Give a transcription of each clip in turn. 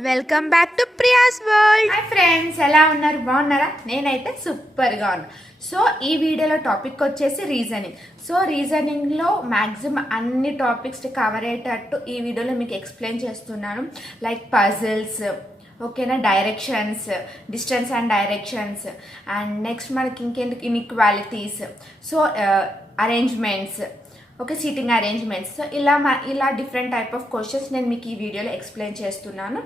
Welcome back to Priya's world. Hi friends, ఎలా ఉన్నారు? బాగున్నారా? నేనైతే సూపర్గా ఉన్నా. సో ఈ వీడియోలో టాపిక్ వచ్చేసి రీజనింగ్. సో రీజనింగ్లో మ్యాక్సిమం అన్ని టాపిక్స్ కవర్ అయ్యేటట్టు ఈ వీడియోలో మీకు ఎక్స్ప్లెయిన్ చేస్తున్నాను. లైక్ పజిల్స్, ఓకేనా, directions, distance and directions, and next మనకి ఇంకేంటి inequalities, so arrangements, okay, seating arrangements. So ఇలా డిఫరెంట్ టైప్ ఆఫ్ క్వశ్చన్స్ నేను మీకు ఈ వీడియోలో ఎక్స్ప్లెయిన్ చేస్తున్నాను.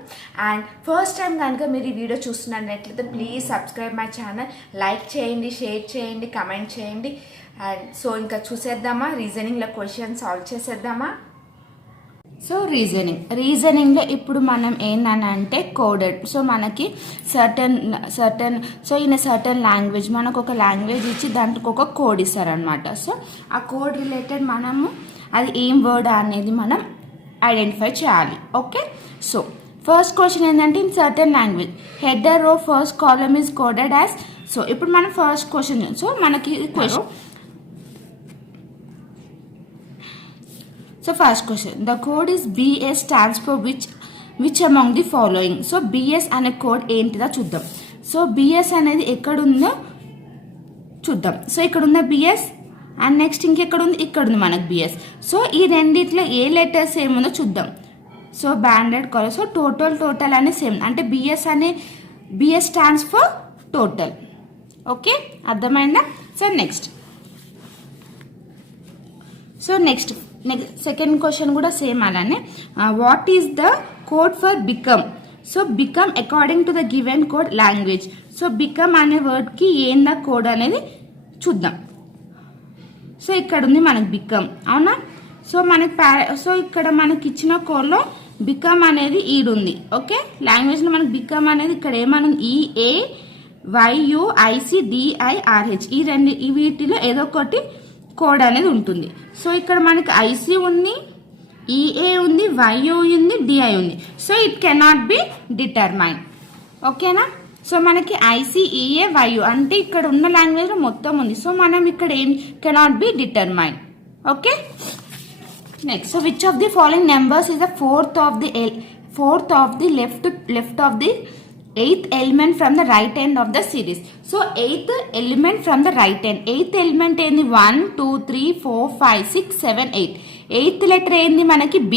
అండ్ ఫస్ట్ టైం కనుక మీరు ఈ వీడియో చూస్తున్నట్లయితే please subscribe my channel, like చేయండి, షేర్ చేయండి, కమెంట్ చేయండి. అండ్ సో ఇంకా చూసేద్దామా, రీజనింగ్లో క్వశ్చన్ సాల్వ్ చేసేద్దామా. సో రీజనింగ్లో ఇప్పుడు మనం ఏంటంటే కోడెడ్. సో మనకి certain so in certain language మనకు ఒక లాంగ్వేజ్ ఇచ్చి దాంట్లో ఒక కోడ్ ఇస్తారనమాట. సో ఆ కోడ్ రిలేటెడ్ మనము అది ఏం వర్డ్ అనేది మనం ఐడెంటిఫై చేయాలి. ఓకే, సో ఫస్ట్ క్వశ్చన్ ఏంటంటే in certain language header row first column is coded as. So ఇప్పుడు మనం ఫస్ట్ క్వశ్చన్, సో మనకి question, so first question the code is BS stands for which among the following. So BS అనే code ఏంటిదో చూద్దాం. So BS అనేది ఎక్కడుందో చూద్దాం. So ఇక్కడ ఉన్న బిఎస్ అండ్ నెక్స్ట్ ఇంకెక్కడ ఉంది, ఇక్కడ ఉంది మనకు బిఎస్. సో ఈ రెండిట్లో ఏ లెటర్స్ ఏముందో చూద్దాం. So banded colour, so total అనే సేమ్, అంటే BS stands for total. Okay, అర్థమైందా? సో నెక్స్ట్ సెకండ్ క్వశ్చన్ కూడా సేమ్ అలానే. What is the code for become. So become according to the given code language. So become అనే వర్డ్కి ఏందా code అనేది చూద్దాం. సో ఇక్కడ ఉంది మనకి బికమ్, అవునా? సో సో ఇక్కడ మనకి ఇచ్చిన కోడ్లో బికమ్ అనేది ఈడుంది. ఓకే, లాంగ్వేజ్లో మనకి బికమ్ అనేది ఇక్కడ ఏమనుంది, EAYUICDIRH, ఈ వీటిలో ఏదో ఒకటి కోడ్ అనేది ఉంటుంది. సో ఇక్కడ మనకి ఐసి ఉంది, ఈఏ ఉంది, వైఓ ఉంది, డిఐ ఉంది. So it cannot be determine. ఓకేనా? సో మనకి ఐసిఈఏ వైఓ అంటే ఇక్కడ ఉన్న లాంగ్వేజ్లో మొత్తం ఉంది. సో మనం ఇక్కడ ఏం cannot be determine. Okay, next. So which of the following numbers is the fourth of the left of the eighth element from the right end of the series. So eighth element from the right end. Eighth element ఏంది 1 2 3 4 5 6 7 8. Eighth letter ఏంది మనకి B.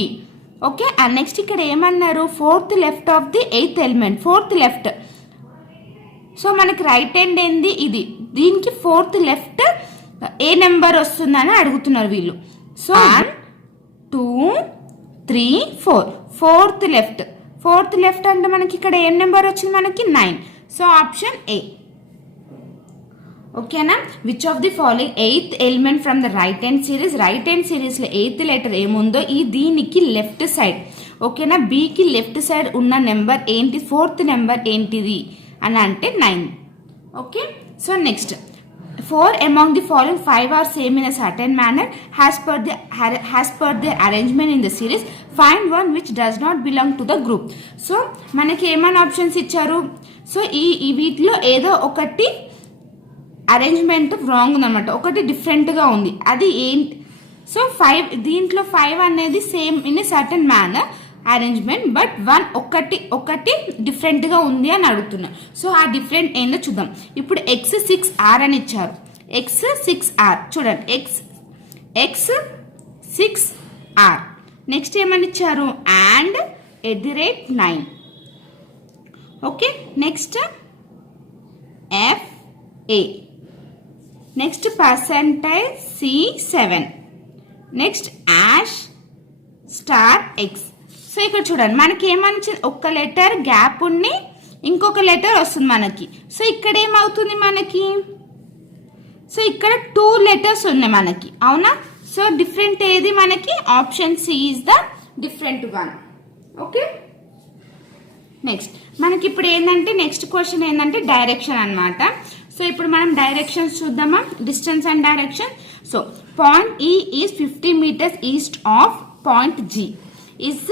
Okay, and next ఇక్కడ ఏమన్నారు, fourth left of the eighth element, fourth left. So మనకి right end ఏంది ఇది, దీనికి fourth left ఏ number వస్తుందని అడుగుతున్నారు వీళ్ళు. సో 1 2 3 4, ఫోర్త్ లెఫ్ట్ అంటే మనకి ఇక్కడ ఏం నెంబర్ వచ్చింది, మనకి 9. So option A. ఓకేనా? Which of the following eighth element from the right hand series. Right hand సిరీస్లో ఎయిత్ లెటర్ ఏముందో దీనికి లెఫ్ట్ సైడ్, ఓకేనా, బీకి లెఫ్ట్ సైడ్ ఉన్న నెంబర్ ఏంటి, ఫోర్త్ నెంబర్ ఏంటిది అని అంటే 9. Okay, so next 4 among the following 5 are same in a certain manner as per the arrangement in the series. Find one which does not belong to the group. So మనకి ఏమైనా options ఇచ్చారు. So ఈ వీటిలో ఏదో ఒకటి arrangement wrong ఉందన్నమాట, ఒకటి డిఫరెంట్గా ఉంది, అది ఏంటి. సో 5 దీంట్లో 5 అనేది same in a certain manner arrangement, but ఒకటి డిఫరెంట్గా ఉంది అని అడుగుతున్నారు. సో ఆ డిఫరెంట్ ఏందో చూద్దాం. ఇప్పుడు X6R అని ఇచ్చారు, X6R చూడండి, X6R. నెక్స్ట్ ఏమని ఇచ్చారు, and @9. Okay, next FA, next పర్సెంటైజ్ C7, next #X. So ఇక్కడ చూడండి మనకి ఏమని ఒక్క లెటర్ గ్యాప్ ఉండి ఇంకొక లెటర్ వస్తుంది మనకి. సో ఇక్కడ ఏమవుతుంది మనకి, సో ఇక్కడ 2 లెటర్స్ ఉన్నాయి మనకి, అవునా? సో డిఫరెంట్ ఏది మనకి, option C is the different one. Okay, next మనకి ఇప్పుడు ఏంటంటే నెక్స్ట్ క్వశ్చన్ ఏంటంటే డైరెక్షన్ అన్నమాట. సో ఇప్పుడు మనం డైరెక్షన్స్ చూద్దామా, distance and direction. So point E is 50 meters east of point G, is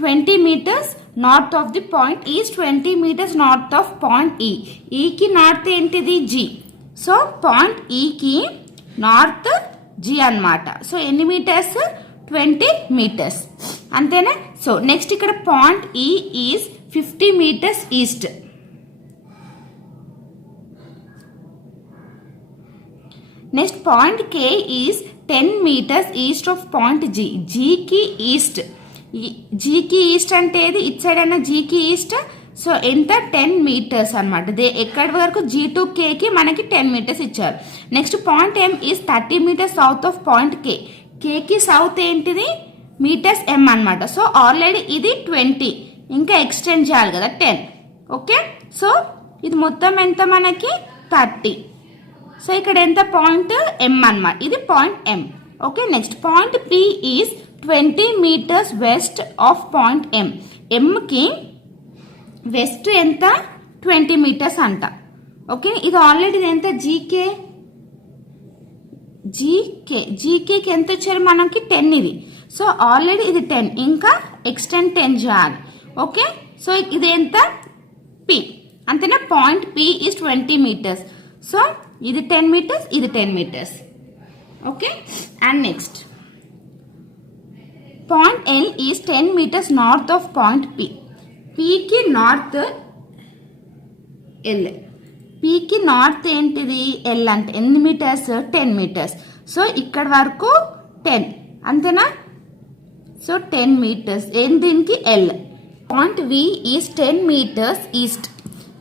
20 meters north of the point, is 20 meters north of point E. E కి north ఏంటిది, G. So point E కి north G అన్నమాట. So ఎన్ని metres, 20 meters, అంతేనా? So next ఇక్కడ point E is 50 meters east. Next point K is 10 meters east of point G. G ki east. G ki east అంటే ఇది it side అయినా G ki east. So ఎంత 10 metres అనమాట. ఎక్కడి వరకు G to K కి మనకి 10 మీటర్స్ ఇచ్చారు. Next point M is 30 meters south of point K. K కి సౌత్ ఏంటిది మీటర్స్ M అనమాట. సో ఆల్రెడీ ఇది 20 ఇంకా ఎక్స్టెండ్ చేయాలి కదా 10. ఓకే, సో ఇది మొత్తం ఎంత మనకి 30. సో ఇక్కడ ఎంత పాయింట్ M అనమాట, ఇది point M. Okay, next point P is 20 metres west of point M. Mకి వెస్ట్ ఎంత 20 మీటర్స్ అంట. ఓకే, ఇది ఆల్రెడీ ఎంత జీకేకి ఎంత వచ్చారు మనకి 10 ఇది. సో ఆల్రెడీ ఇది 10 ఇంకా ఎక్స్టెండ్ 10 చేయాలి. ఓకే, సో ఇది ఎంత P అంతేనా. Point P is 20 metres. So ఇది 10 మీటర్స్, ఇది 10 metres. Okay, and next point L is 10 metres north of point P. Pకి నార్త్ L. Pకి నార్త్ ఏంటిది L అంటే ఎన్ని మీటర్స్ 10 మీటర్స్. సో ఇక్కడ వరకు 10 అంతేనా. సో 10 మీటర్స్ ఏం దీనికి L. Point V is 10 metres east.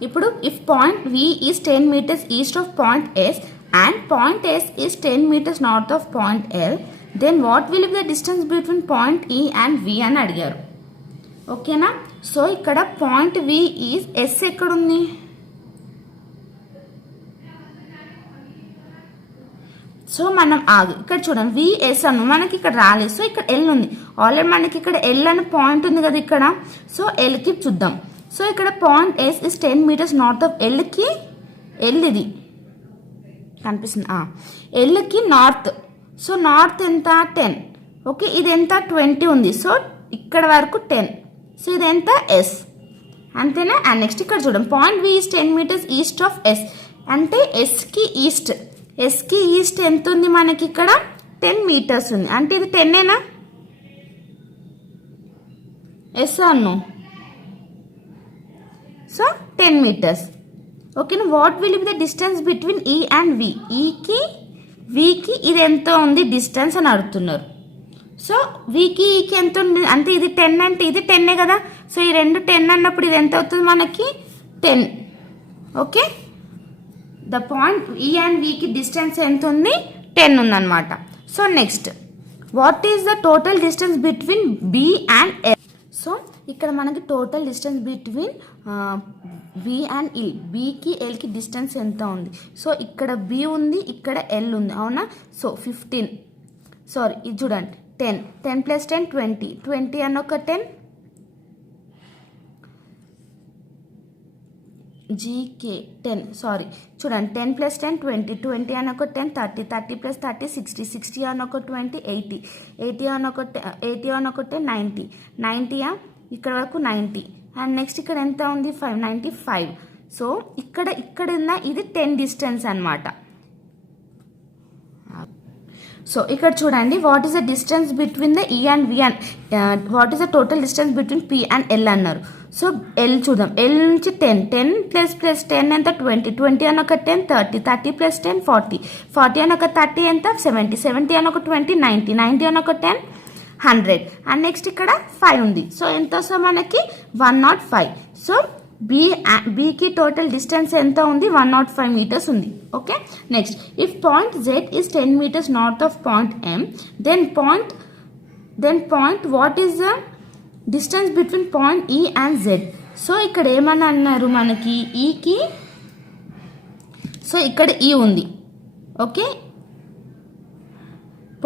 ఇప్పుడు if point V is 10 metres east of point S and point S is 10 metres north of point L, then what will be the distance between point E and V అని అడిగారు. ఓకేనా. So ఇక్కడ point V is S ఎక్కడుంది, so మనం ఇక్కడ చూడండి VS అను మనకి ఇక్కడ రాలేదు. సో ఇక్కడ L ఉంది ఆల్రెడీ, మనకి ఇక్కడ L అని పాయింట్ ఉంది కదా ఇక్కడ. సో Lకి చూద్దాం. సో ఇక్కడ point S is 10 metres north of Lకి L ఇది కనిపిస్తుంది. Lకి నార్త్. సో నార్త్ ఎంత 10. ఓకే, ఇది ఎంత 20 ఉంది. సో ఇక్కడ వరకు 10. సో ఇది ఎంత S అంతేనా. అండ్ నెక్స్ట్ ఇక్కడ చూడండి point V is 10 metres east of S అంటే Sకి ఈస్ట్. Sకి ఈస్ట్ ఎంత ఉంది మనకి ఇక్కడ 10 మీటర్స్ ఉంది. అంటే ఇది 10ఏనా S అన్ను. So 10 metres. ఓకేనా. What will be the distance between E and V. ఈకి Vకి ఇది ఎంత ఉంది డిస్టెన్స్ అని అడుగుతున్నారు. సో Vకి ఈకి ఎంత ఉంది అంటే ఇది 10 అంటే ఇది 10 కదా. సో ఈ రెండు 10 అన్నప్పుడు ఇది ఎంత అవుతుంది మనకి 10. Okay, the point E and Vకి డిస్టెన్స్ ఎంత ఉంది 10 ఉందన్నమాట. So next what is the total distance between B and L. So ఇక్కడ మనకి total distance between B and L, Bకి Lకి డిస్టెన్స్ ఎంత ఉంది. సో ఇక్కడ B ఉంది, ఇక్కడ L ఉంది అవునా. సో 15 సారీ ఇది చూడండి 10 ప్లస్ 10 20 అని ఒక 10 జీకే 10 సారీ చూడండి 10 ప్లస్ 10 20 అని ఒక 10 30 ప్లస్ 30 60 అని ఒక 20 80 అని ఒక 10 90 ఇక్కడ వరకు 90. అండ్ నెక్స్ట్ ఇక్కడ ఎంత ఉంది 95. సో ఇక్కడ ఉన్న ఇది 10 డిస్టెన్స్ అనమాట. సో ఇక్కడ చూడండి what is the distance between the E and V and what is the total distance between P and L అన్నారు. సో L చూద్దాం. L నుంచి 10 ప్లస్ 10 ఎంత 20 అని ఒక 10 30 ప్లస్ 10 40 అని ఒక 30 ఎంత 70 అని ఒక 20 90 అని ఒక 10 100. అండ్ నెక్స్ట్ ఇక్కడ 5 ఉంది. సో ఎంత వస్తుంది మనకి 105. సో బీకి టోటల్ డిస్టెన్స్ ఎంత ఉంది 105 మీటర్స్ ఉంది. Okay, next if point Z is 10 metres north of point M, then point what is the distance between point E and Z. So ఇక్కడ ఏమని అన్నారు మనకి ఈకి. సో ఇక్కడ E ఉంది. Okay,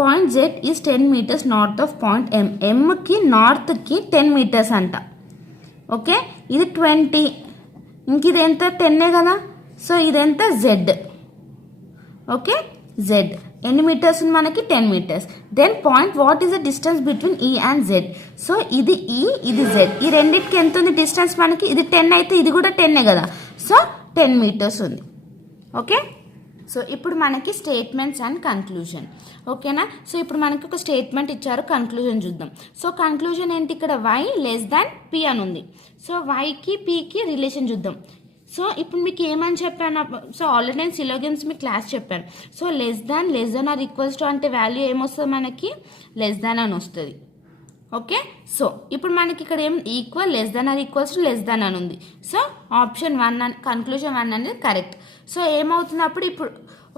point Z is 10 metres north of point M. Mకి నార్త్కి 10 meters అంట. ఓకే, ఇది 20 ఇంక ఇది ఎంత 10 కదా. సో ఇదెంత Z. ఓకే, Z ఎన్ని మీటర్స్ ఉంది మనకి 10 meters. Then point what is the distance between E and Z. So ఇది E ఇది Z, ఈ రెండింటికి ఎంత ఉంది డిస్టెన్స్ మనకి. ఇది 10 అయితే ఇది కూడా 10 కదా. సో 10 మీటర్స్ ఉంది. ఓకే, సో ఇప్పుడు మనకి స్టేట్మెంట్స్ అండ్ కన్క్లూజన్, ఓకేనా. సో ఇప్పుడు మనకి ఒక స్టేట్మెంట్ ఇచ్చారు, కన్క్లూజన్ చూద్దాం. సో కన్క్లూజన్ ఏంటి, ఇక్కడ y లెస్ దాన్ p అని ఉంది. సో yకి pకి రిలేషన్ చూద్దాం. సో ఇప్పుడు మీకు ఏమని చెప్పాను, సో ఆల్రెడీ నేను సిలోగమ్స్ మీ క్లాస్ చెప్పాను. So less than or equals to అంటే వాల్యూ ఏమొస్తుంది మనకి, లెస్ దాన్ అని వస్తుంది. ఓకే, సో ఇప్పుడు మనకి ఇక్కడ ఏం equal less than or equals to less than అని ఉంది. సో ఆప్షన్ 1 కన్క్లూజన్ 1 అనేది కరెక్ట్. సో ఏమవుతుంది అప్పుడు ఇప్పుడు,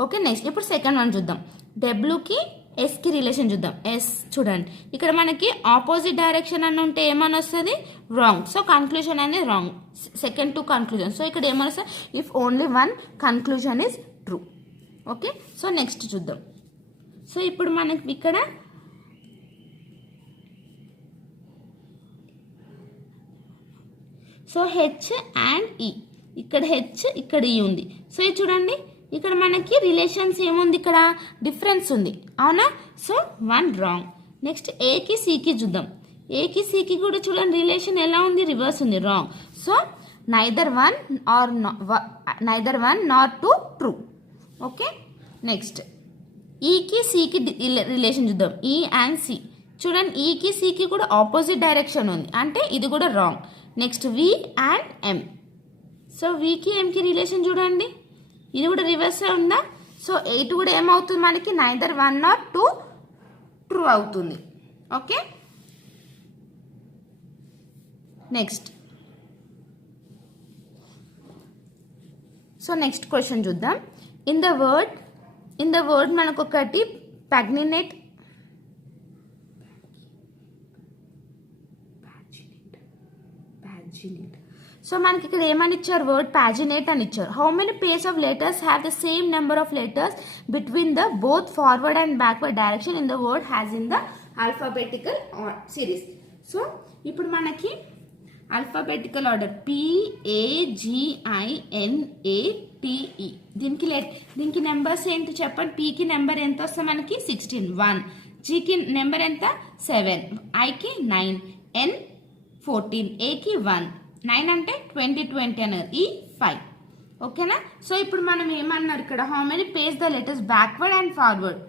ఓకే. నెక్స్ట్ ఇప్పుడు సెకండ్ వన్ చూద్దాం. డబ్ల్యూకి ఎస్కి రిలేషన్ చూద్దాం. ఎస్ చూడండి, ఇక్కడ మనకి ఆపోజిట్ డైరెక్షన్ అని ఉంటే ఏమని వస్తుంది, రాంగ్. సో కన్క్లూజన్ అనేది wrong, second to conclusion. So ఇక్కడ ఏమని వస్తుంది, if only one conclusion is true. Okay, so next చూద్దాం. సో ఇప్పుడు మనకి ఇక్కడ సో హెచ్ అండ్ ఈ, ఇక్కడ హెచ్ ఇక్కడ ఈ ఉంది. సో ఇది చూడండి, ఇక్కడ మనకి రిలేషన్స్ ఏముంది, ఇక్కడ డిఫరెన్స్ ఉంది, అవునా. So 1 wrong. నెక్స్ట్ ఏకి సికి చూద్దాం. ఏకి సికి కూడా చూడండి రిలేషన్ ఎలా ఉంది, రివర్స్ ఉంది, wrong. So neither one nor two true. Okay, next ఈకి సికి రిలేషన్ చూద్దాం. ఈ అండ్ సి చూడండి, ఈకి సికి కూడా ఆపోజిట్ డైరెక్షన్ ఉంది, అంటే ఇది కూడా wrong. Next V and M. So వికి ఎంకి రిలేషన్ చూడండి, ఇది కూడా రివర్సే ఉందా. సో 8 కూడా ఏమవుతుంది మనకి, నైదర్ 1 నార్ 2 ట్రూ అవుతుంది. Okay, next so next question చూద్దాం. ఇన్ ద వర్డ్ మనకు ఒకటి ప్యాగ్నినేట్ సో మనకి ఇక్కడ ఏమని ఇచ్చారు, వర్డ్ ప్యాజినేట్ అని ఇచ్చారు. How many pairs of letters have the same number of letters between the both forward and backward direction in the word has in the alphabetical series. So ఇప్పుడు మనకి ఆల్ఫాబెటికల్ ఆర్డర్ PAGINATE, దీనికి numbers ఏంటి చెప్పండి. పీకి number ఎంత వస్తుంది మనకి 16, 1. జీకి number ఎంత 7, ఐకి 9, N 14, ఏకి 1, 9 అంటే 20 అనేది, ఈ 5. ఓకేనా. సో ఇప్పుడు మనం ఏమన్నారు ఇక్కడ, how many page the letters backward and forward.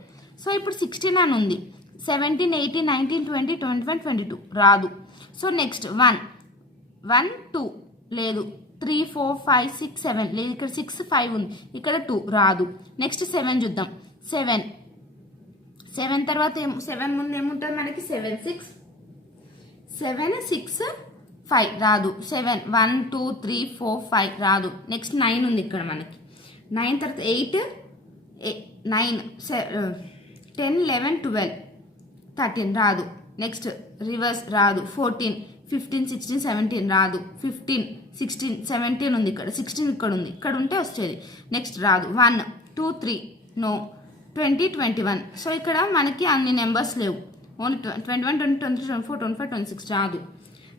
So ఇప్పుడు 16 అని ఉంది, 17, 18, 19, 20, 21, 22 రాదు. సో నెక్స్ట్ 1, 2 లేదు, 3, 4, 5, 6, 7 లేదు, ఇక్కడ 6, 5 ఉంది, ఇక్కడ 2 రాదు. నెక్స్ట్ 7 చూద్దాం. 7 తర్వాత 7 ముందు ఏముంటుంది మనకి, 7, 6, 5 రాదు. 7, 1, 2, 3, 4, 5 రాదు. నెక్స్ట్ 9 ఉంది ఇక్కడ మనకి. 9 తర్వాత 8, 9, 10, 11, 12, 13 రాదు. నెక్స్ట్ రివర్స్ రాదు. 14, 15, 16, 17 రాదు. 15, 16, 17 ఉంది ఇక్కడ, 16 ఇక్కడ ఉంది, ఇక్కడ ఉంటే వచ్చేది. నెక్స్ట్ రాదు. 1, 2, 3 నో. 20, 21. సో ఇక్కడ మనకి అన్ని నెంబర్స్ లేవు, ఓన్లీ 21, 22, 23, 24, 25, 26 రాదు.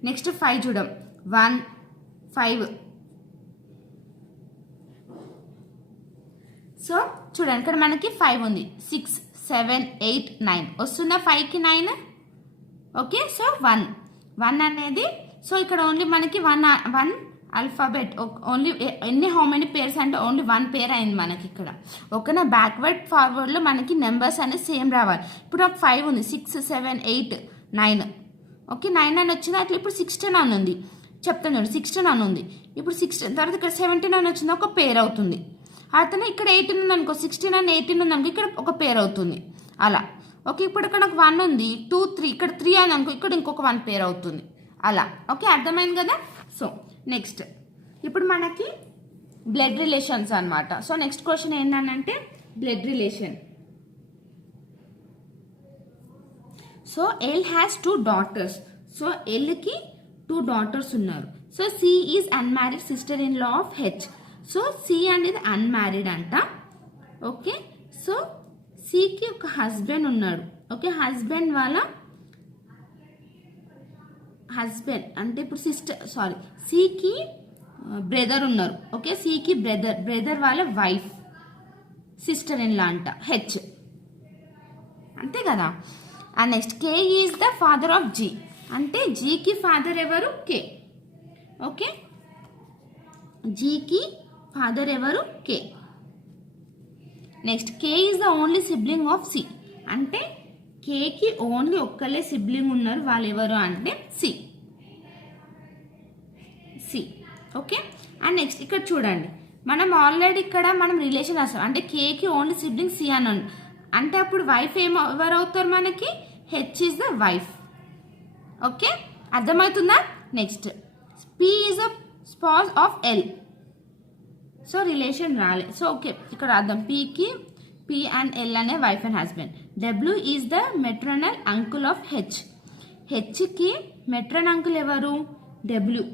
నెక్స్ట్ 5 చూడం. 1, 5. సో చూడండి ఇక్కడ మనకి 5 ఉంది. 6, 7, 8, 9 వస్తుందా 5కి 9. ఓకే, సో 1 అనేది, సో ఇక్కడ ఓన్లీ మనకి 1 ఆల్ఫాబెట్, ఓన్లీ ఎన్ని హౌ మెనీ పేర్స్ అంటే ఓన్లీ 1 పేర్ అయింది మనకి ఇక్కడ. ఓకేనా. బ్యాక్వర్డ్ ఫార్వర్డ్లో మనకి నెంబర్స్ అనేది సేమ్ రావాలి. ఇప్పుడు ఒక 5 ఉంది, 6, 7, 8, 9. ఓకే, 9 అని వచ్చింది, అట్లా ఇప్పుడు 16 అని ఉంది, చెప్తాను చూడండి. 16 అని ఉంది, ఇప్పుడు 16 తర్వాత ఇక్కడ 17 అని వచ్చింది, ఒక పేర్ అవుతుంది. అతను ఇక్కడ 18 ఉంది అనుకో, 16 అని 18 ఉంది అనుకో, ఇక్కడ ఒక పేర్ అవుతుంది అలా. ఓకే, ఇప్పుడు ఇక్కడ నాకు 1 ఉంది, 2, 3 ఇక్కడ 3 అని అనుకో, ఇక్కడ ఇంకొక 1 పేర్ అవుతుంది అలా. ఓకే, అర్థమైంది కదా. సో నెక్స్ట్ ఇప్పుడు మనకి బ్లడ్ రిలేషన్స్ అనమాట. సో నెక్స్ట్ క్వశ్చన్ ఏంటంటే blood relation. So L has 2 daughters. So ఎల్కి 2 daughters ఉన్నారు. So C is unmarried sister in law of H. So C అనేది అన్మ్యారీడ్ అంట. ఓకే, సో సికి ఒక హస్బెండ్ ఉన్నాడు. ఓకే, హస్బెండ్ అంటే ఇప్పుడు సికి బ్రదర్ ఉన్నారు. ఓకే, సికి బ్రదర్ వాళ్ళ వైఫ్ సిస్టర్ ఇన్ లా అంట, హెచ్ అంతే కదా. And next K is the father of G, అంటే జీకి ఫాదర్ ఎవరు, కే. ఓకే, జీకి ఫాదర్ ఎవరు, K. Next K is the only sibling of C, అంటే కేకి ఓన్లీ ఒక్కలే సిబ్లింగ్ ఉన్నారు, వాళ్ళు ఎవరు అంటే సి. ఓకే. అండ్ నెక్స్ట్ ఇక్కడ చూడండి, మనం ఆల్రెడీ ఇక్కడ మనం రిలేషన్ రాస్తాం, అంటే కేకి ఓన్లీ సిబ్లింగ్ సి అని అంటే అప్పుడు వైఫ్ ఎవరు అవుతారు మనకి, H is the wife. Okay, అర్థమవుతుందా? Next P is the spouse of L. So relation రాలే, సో ఓకే ఇక్కడ అర్థం, పి అండ్ ఎల్ అనే wife and husband. W is the maternal uncle of H. హెచ్కి మెట్రన్ అంకుల్ ఎవరు, W.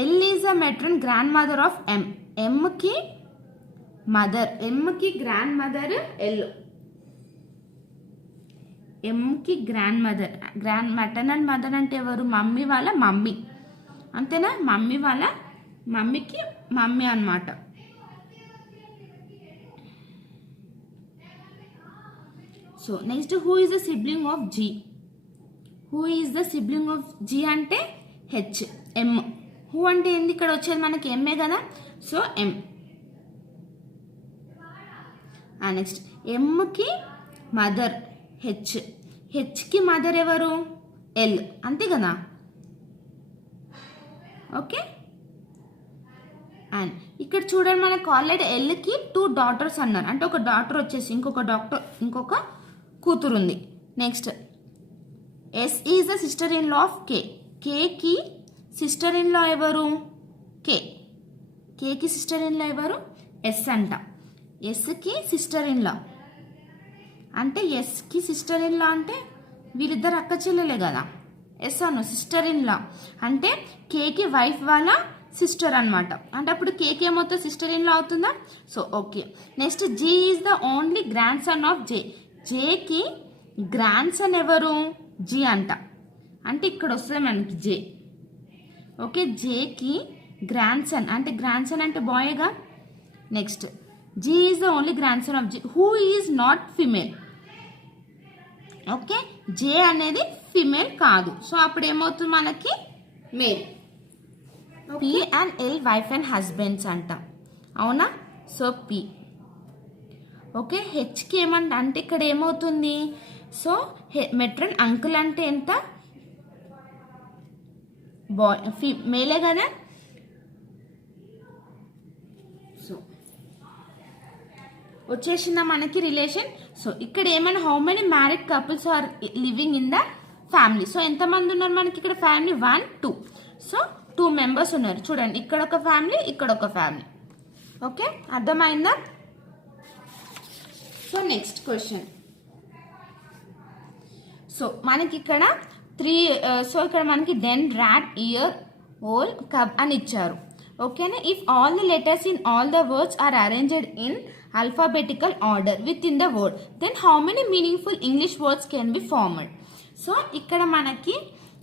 L is the maternal grandmother of M. ఎంకి mother, ఎంకి grandmother L. ఎంకి grandmother, maternal mother అంటే ఎవరు, mummy వాళ్ళ mummy, అంతేనా, మమ్మీకి మమ్మీ అన్నమాట. So next who is the sibling of G. Who is the sibling of G అంటే హెచ్. ఎం, హూ అంటే ఏంది ఇక్కడ వచ్చేది మనకి ఎంఏ కదా, సో ఎం. నెక్స్ట్ ఎంకి మదర్ హెచ్, హెచ్కి మదర్ ఎవరు, ఎల్, అంతే కదా. ఓకే. అండ్ ఇక్కడ చూడండి మనకు ఆల్రెడీ ఎల్కి 2 డాటర్స్ అన్నారు, అంటే ఒక డాటర్ వచ్చేసి ఇంకొక కూతురు ఉంది. Next S is the sister in law of K. కేకి సిస్టర్ ఇన్ లా ఎవరు, కేకి సిస్టర్ ఇన్ లా ఎవరు, ఎస్ అంట. ఎస్కి సిస్టర్ ఇన్ లా అంటే, ఎస్కి సిస్టర్ ఇన్ లా అంటే వీళ్ళిద్దరు అక్క చెల్లెలే కదా, ఎస్ అను సిస్టర్ ఇన్ లా అంటే కేకి వైఫ్ వాళ్ళ సిస్టర్ అనమాట, అంటే అప్పుడు కేకి ఏమవుతుంది, సిస్టర్ ఇన్ లా అవుతుందా. So okay. Next G is the only grandson of J. జేకి గ్రాండ్ సన్ ఎవరు, జీ అంట, అంటే ఇక్కడ వస్తుంది మనకి జే. ఓకే, జేకి గ్రాండ్ సన్ అంటే బాయ్గా. Next G is the only grandson of J who is not female. Okay, J అనేది ఫిమేల్ కాదు, సో అప్పుడు ఏమవుతుంది మనకి male. P and L wife and husbands అంట, అవునా. So P. ఓకే, హెచ్కి అంటే ఇక్కడ ఏమవుతుంది, సో మెట్రన్ అంకుల్ అంటే ఎంత, బాయ్ మేలే కదా. సో వచ్చేసిందా మనకి రిలేషన్. సో ఇక్కడ ఏమైనా how many married couples are living in the family. So ఎంతమంది ఉన్నారు మనకి ఇక్కడ ఫ్యామిలీ, 1 2. సో 2 మెంబర్స్ ఉన్నారు చూడండి, ఇక్కడ ఒక ఫ్యామిలీ, ఇక్కడ ఒక ఫ్యామిలీ. ఓకే, అర్థమైందా. So next question. సో మనకి ఇక్కడ 3 సో ఇక్కడ మనకి den, rat, ear, owl, cub అని ఇచ్చారు. ఓకేనా. If all the letters in all the words are arranged in alphabetical order within the word, then how many meaningful English words can be formed. So ఇక్కడ మనకి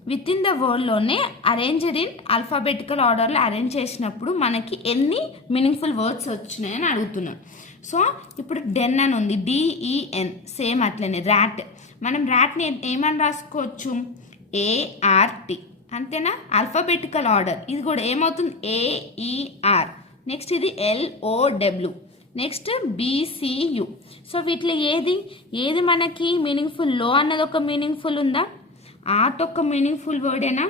within the వర్డ్లోనే arranged in alphabetical ఆర్డర్లో arrange చేసినప్పుడు మనకి ఎన్ని meaningful words వచ్చినాయని అడుగుతున్నాం. So ఇప్పుడు డెన్ అని ఉంది, DEN, సేమ్ అట్లనే. ర్యాట్, మనం ర్యాట్ని ఏమని రాసుకోవచ్చు, ART, అంతేనా. ఆల్ఫాబెటికల్ ఆర్డర్ ఇది కూడా ఏమవుతుంది, AER. నెక్స్ట్ ఇది LOW, నెక్స్ట్ BCU. సో వీటిలో ఏది మనకి మీనింగ్ఫుల్, లో అన్నది ఒక మీనింగ్ఫుల్ ఉందా, ఆర్ట్ ఒక మీనింగ్ఫుల్ వర్డేనా,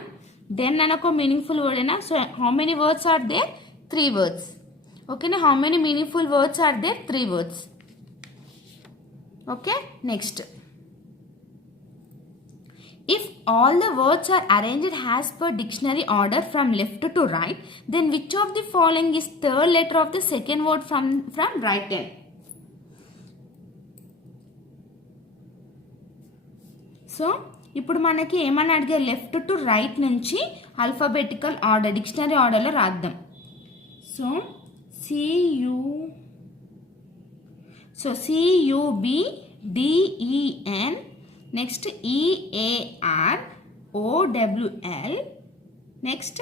దెన్ అని ఒక మీనింగ్ఫుల్ వర్డేనా. So how many words are there, 3 words. ఓకేనా, how many meaningful words are there, 3 words. Okay, next if all the words are arranged as per dictionary order from left to right, then which of the following is third letter of the second word from right hand? So ఇప్పుడు మనకి ఏమని అడిగే, left to right నుంచి alphabetical order dictionary ఆర్డర్లో రాద్దాం. So CUBDEN, next EAROWL, next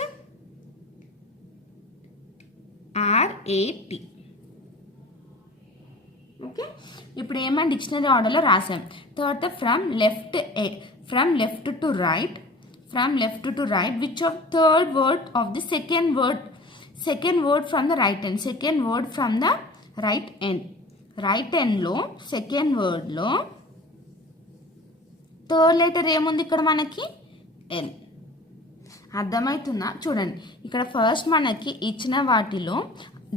RAT. Okay, ఇప్పుడు ఏమని dictionary ఆర్డర్లో రాసాం. తర్వాత from left to right, which of third word of the second word from the right hand, second word from the right ఎండ్లో second వర్డ్లో third letter ఏముంది ఇక్కడ మనకి L. అర్థమవుతుందా? చూడండి ఇక్కడ ఫస్ట్ మనకి ఇచ్చిన వాటిలో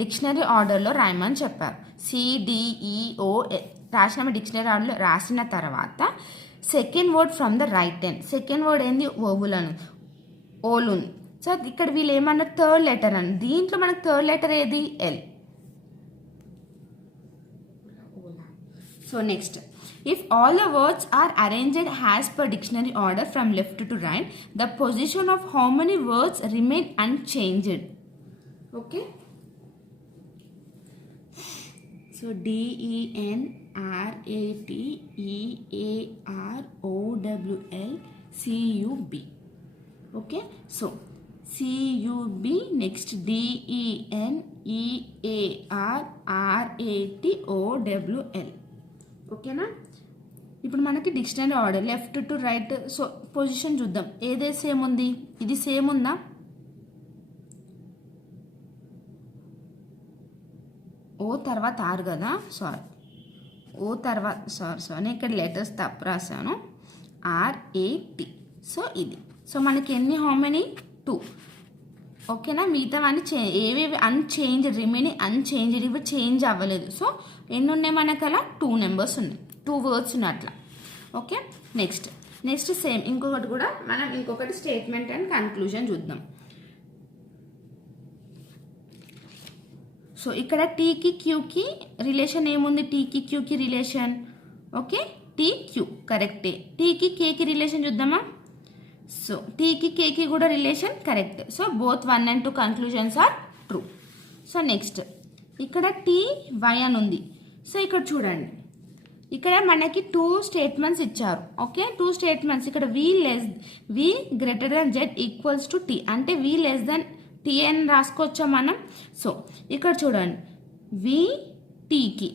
డిక్షనరీ ఆర్డర్లో రాయమని చెప్పారు. CDEOL రాసిన డిక్షనరీ ఆర్డర్లో రాసిన తర్వాత second word from the right end. Second word ఏంది? ఓలున్. సో ఇక్కడ వీళ్ళు ఏమన్నారు? థర్డ్ లెటర్ అని. దీంట్లో మనకు థర్డ్ లెటర్ ఏది? L. So next, if all the words are arranged as per dictionary order from left to right, the position of how many words remain unchanged? Okay. So DENRATEAROWLCUB. Okay. So CUB, next DENEARRATOWL. ఓకేనా? ఇప్పుడు మనకి dictionary order left to right. So position చూద్దాం. ఏదే same ఉంది? ఇది same ఉందా? ఓ తర్వాత are కదా, ఓ తర్వాత సారీ ఇక్కడ లెటర్స్ తప్పు రాశాను. RAT. సో ఇది. సో మనకి ఎన్ని హౌ మెనీ? 2. ఓకేనా? మిగతావన్నీ ఏవేవి అన్చేంజ్డ్, రిమైనింగ్ అన్చేంజ్డ్, ఇవి చేంజ్ అవ్వలేదు. సో ఎన్ని ఉన్నాయి మనకు? అలా 2 నెంబర్స్ ఉన్నాయి, 2 వర్డ్స్ ఉన్నాయి అట్లా. ఓకే. నెక్స్ట్ సేమ్ ఇంకొకటి కూడా మనం ఇంకొకటి స్టేట్మెంట్ అండ్ కన్క్లూజన్ చూద్దాం. సో ఇక్కడ టీకి క్యూకి రిలేషన్ ఏముంది? టీకి క్యూకి రిలేషన్. ఓకే, TQ కరెక్టే. టీకి కేకి రిలేషన్ చూద్దామా? సో టీకి కేకి కూడా relation correct. So both 1 and 2 conclusions are true. So next ఇక్కడ TY అని ఉంది. సో ఇక్కడ చూడండి, ఇక్కడ మనకి 2 స్టేట్మెంట్స్ ఇచ్చారు. Okay, 2 statements. ఇక్కడ V greater than Z equals to T అంటే V లెస్ దాన్ T అని రాసుకోవచ్చా మనం? సో ఇక్కడ చూడండి, V Tకి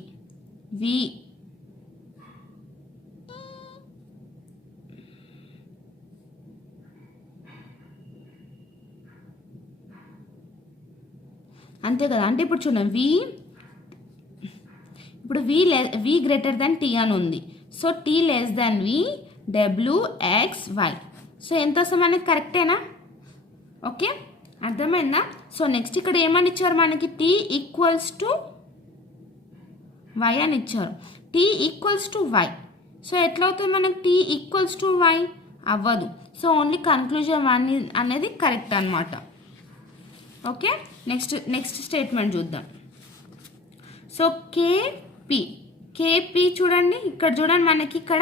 అంతే కదా. అంటే ఇప్పుడు చూడండి, ఇప్పుడు V గ్రేటర్ దాన్ T అని ఉంది. So T less than V WXY. So ఎంత వస్తుంది మనకి? కరెక్టేనా? ఓకే, అర్థమైందా? సో నెక్స్ట్ ఇక్కడ ఏమని ఇచ్చారు మనకి? T ఈక్వల్స్ టు Y అని ఇచ్చారు. T equals to Y. So ఎట్లా అవుతుంది మనకి? T ఈక్వల్స్ టు Y అవ్వదు. సో ఓన్లీ కన్క్లూజన్ 1 అనేది కరెక్ట్ అనమాట. ఓకే, నెక్స్ట్ స్టేట్మెంట్ చూద్దాం. సో కేపీ చూడండి, ఇక్కడ చూడండి మనకి ఇక్కడ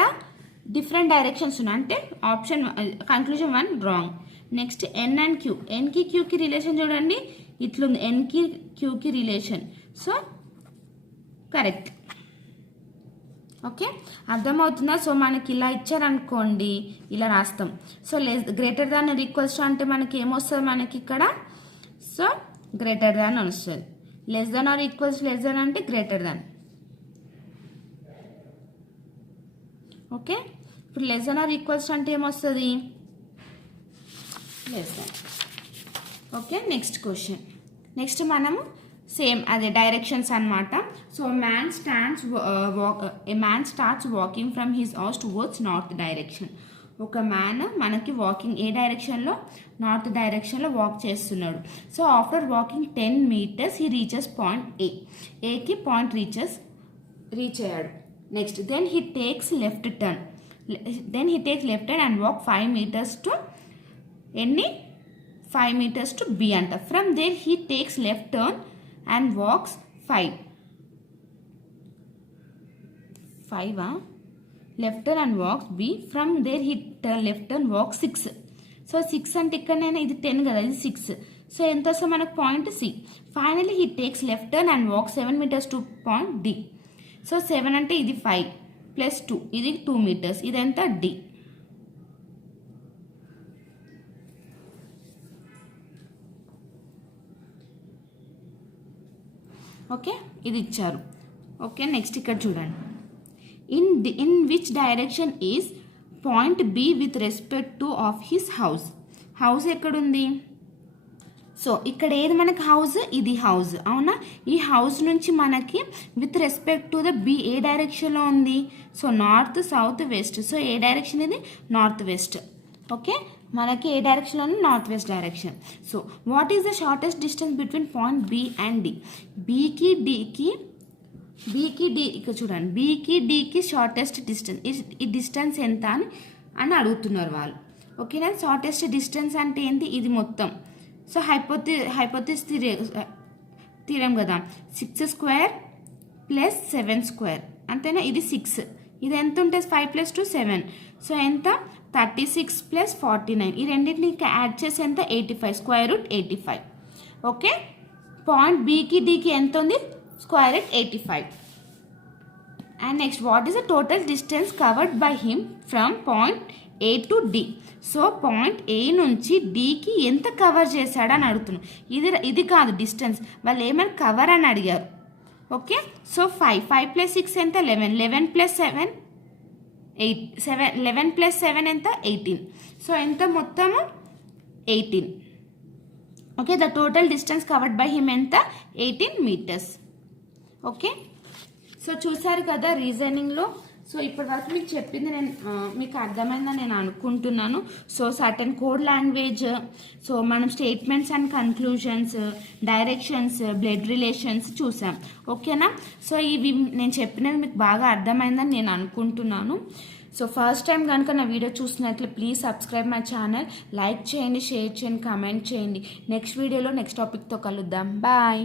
డిఫరెంట్ డైరెక్షన్స్ ఉన్నాయి. అంటే option conclusion 1 wrong. Next N and Q, Nకి Qకి రిలేషన్ చూడండి ఇట్లుంది, Nకి Qకి రిలేషన్. So correct. ఓకే, అర్థమవుతుందా? సో మనకి ఇలా ఇచ్చారనుకోండి, ఇలా రాస్తాం. So greater than equals to అంటే మనకి ఏమొస్తుంది మనకి ఇక్కడ? సో గ్రేటర్ దాన్ అని వస్తుంది. Less than or equals less than అంటే గ్రేటర్ దాన్. ఓకే, ఇప్పుడు లెస్ దాన్ ఆర్ ఈక్వల్స్ అంటే ఏమొస్తుంది? Less than. Okay, next question. Next మనము సేమ్ అదే డైరెక్షన్స్ అనమాట. So man starts walking from his house towards north direction. ఒక man మనకి walking ఏ డైరెక్షన్లో? నార్త్ డైరెక్షన్లో వాక్ చేస్తున్నాడు. So after walking 10 meters he reaches point ఏకి పాయింట్ రీచ్ అయ్యాడు. Next then he takes left turn and walk 5 meters to 5 meters to B అంట. From there he takes left turn and walks 5 left turn and walks B. From there he left turn walks 6. So 6 అంటే ఇక్కడనైనా ఇది 10 కదా, ఇది 6. So ఎంత వస్తుంది మనకు? Point C. Finally he takes left turn and walk 7 meters to point D. So 7 అంటే ఇది 5 + 2 ఇది 2 meters, ఇదంతా D. ఓకే, ఇది ఇచ్చారు. ఓకే, నెక్స్ట్ ఇక్కడ చూడండి, in which direction is point B with respect to of his house? House ఎక్కడుంది? So ఇక్కడ ఏది మనకి హౌస్, ఇది హౌస్ అవునా. ఈ హౌస్ నుంచి మనకి with respect to the B ఏ డైరెక్షన్లో ఉంది, so north south west. So ఏ డైరెక్షన్ ఇది, నార్త్ వెస్ట్. ఓకే, మనకి ఏ డైరెక్షన్లో ఉంది, north west direction. So what is the shortest distance between point B and D. బీకి డి ఇక్కడ చూడండి, బీకి డికి షార్టెస్ట్ డిస్టెన్స్, ఈ డిస్టెన్స్ ఎంత అని అడుగుతున్నారు వాళ్ళు. ఓకేనా, షార్టెస్ట్ డిస్టెన్స్ అంటే ఏంటి, ఇది మొత్తం. సో హైపోథిసిస్ థీరం కదా, 6 స్క్వేర్ ప్లస్ 7 స్క్వేర్ అంతేనా, ఇది 6, ఇది ఎంత ఉంటుంది 5 + 2 7. సో ఎంత 36 + 49, ఈ రెండింటిని యాడ్ చేసి ఎంత 85, స్క్వేర్ రూట్ 85. ఓకే, పాయింట్ బీకి డికి ఎంత ఉంది, square root 85. And next, what is the total distance covered by him from point A to D. So point A నుంచి డికి ఎంత కవర్ చేశాడని అడుగుతున్నాం. ఇది కాదు డిస్టెన్స్, వాళ్ళు ఏమైనా కవర్ అని అడిగారు. ఓకే, సో 5 + 6 ఎంత 11, 11 + 7 8, 11 + 7 ఎంత 18. సో ఎంత మొత్తము 18. Okay, the total distance covered by him ఎంత 18 మీటర్స్. ఓకే, సో చూసారు కదా రీజనింగ్లో. సో ఇప్పటి వరకు మీకు చెప్పింది మీకు అర్థమైందని నేను అనుకుంటున్నాను. So certain code language, so మనం statements and conclusions, directions, blood relations చూసాం. ఓకేనా, సో ఇవి నేను చెప్పినవి మీకు బాగా అర్థమైందని నేను అనుకుంటున్నాను. సో ఫస్ట్ టైం కనుక నా వీడియో చూసినట్లయితే please subscribe my channel, like చేయండి, షేర్ చేయండి, కామెంట్ చేయండి. నెక్స్ట్ వీడియోలో నెక్స్ట్ టాపిక్తో కలుద్దాం. బాయ్.